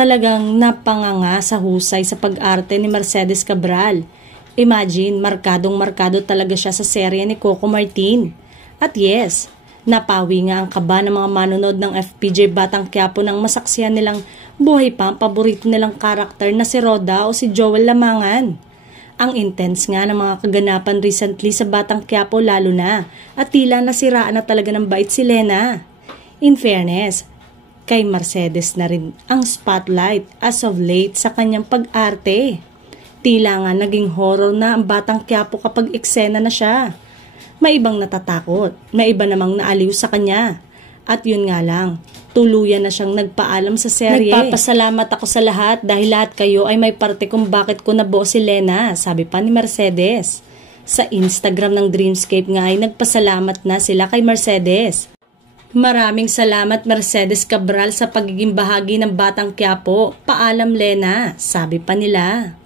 Talagang napanganga sa husay sa pag-arte ni Mercedes Cabral. Imagine, markadong-markado talaga siya sa serye ni Coco Martin. At yes, napawi nga ang kaba ng mga manonood ng FPJ Batang Quiapo nang masaksihan nilang buhay pa ang paborito nilang karakter na si Roda o si Joel Lamangan. Ang intense nga ng mga kaganapan recently sa Batang Quiapo lalo na at tila nasiraan na talaga ng bait si Lena. In fairness, kay Mercedes na rin ang spotlight as of late sa kanyang pag-arte. Tila nga naging horror na ang Batang Quiapo kapag eksena na siya. May ibang natatakot, may iba namang naaliw sa kanya. At yun nga lang, tuluyan na siyang nagpaalam sa serye. Nagpapasalamat ako sa lahat dahil lahat kayo ay may parte kung bakit ko nabuo si Lena, sabi pa ni Mercedes. Sa Instagram ng Dreamscape nga ay nagpasalamat na sila kay Mercedes. Maraming salamat Mercedes Cabral sa pagiging bahagi ng Batang Quiapo. Paalam Lena, sabi pa nila.